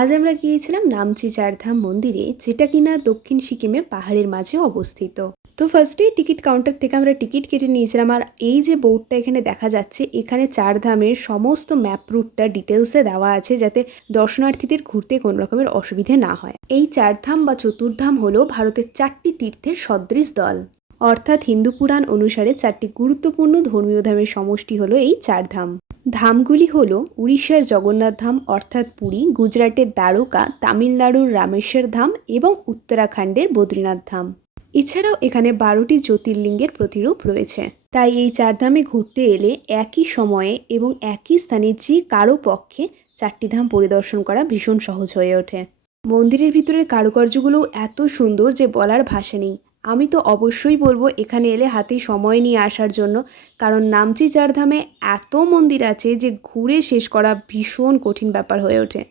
আজ আমরা গিয়েছিলাম নামচি চারধাম মন্দিরে, যেটা কিনা দক্ষিণ সিকিমে পাহাড়ের মাঝে অবস্থিত। তো ফার্স্টেই টিকিট কাউন্টার থেকে আমরা টিকিট কেটে নিয়েছিলাম। আর এই যে বোর্ডটা এখানে দেখা যাচ্ছে, এখানে চারধামের সমস্ত ম্যাপ রুটটা ডিটেলসে দেওয়া আছে, যাতে দর্শনার্থীদের ঘুরতে কোনো রকমের অসুবিধে না হয়। এই চারধাম বা চতুর্ধাম হলো ভারতের 4টি তীর্থের সদৃশ দল। অর্থাৎ হিন্দু পুরাণ অনুসারে 4টি গুরুত্বপূর্ণ ধর্মীয় ধামের সমষ্টি হলো এই চারধাম। ধামগুলি হল উড়িষ্যার জগন্নাথ ধাম অর্থাৎ পুরী, গুজরাটের দ্বারকা, তামিলনাড়ুর রামেশ্বর ধাম এবং উত্তরাখণ্ডের বদ্রীনাথ ধাম। এছাড়াও এখানে 12টি জ্যোতির্লিঙ্গের প্রতিরূপ রয়েছে। তাই এই চারধামে ঘুরতে এলে একই সময়ে এবং একই স্থানে যে কারো পক্ষে 4টি ধাম পরিদর্শন করা ভীষণ সহজ হয়ে ওঠে। মন্দিরের ভিতরের কারুকার্যগুলো এত সুন্দর যে বলার ভাষা নেই। আমি তো অবশ্যই বলবো এখানে এলে হাতে সময় নিয়ে আসার জন্য, কারণ নামচি চারধামে এত মন্দির আছে যে ঘুরে শেষ করা ভীষণ কঠিন ব্যাপার হয়ে ওঠে।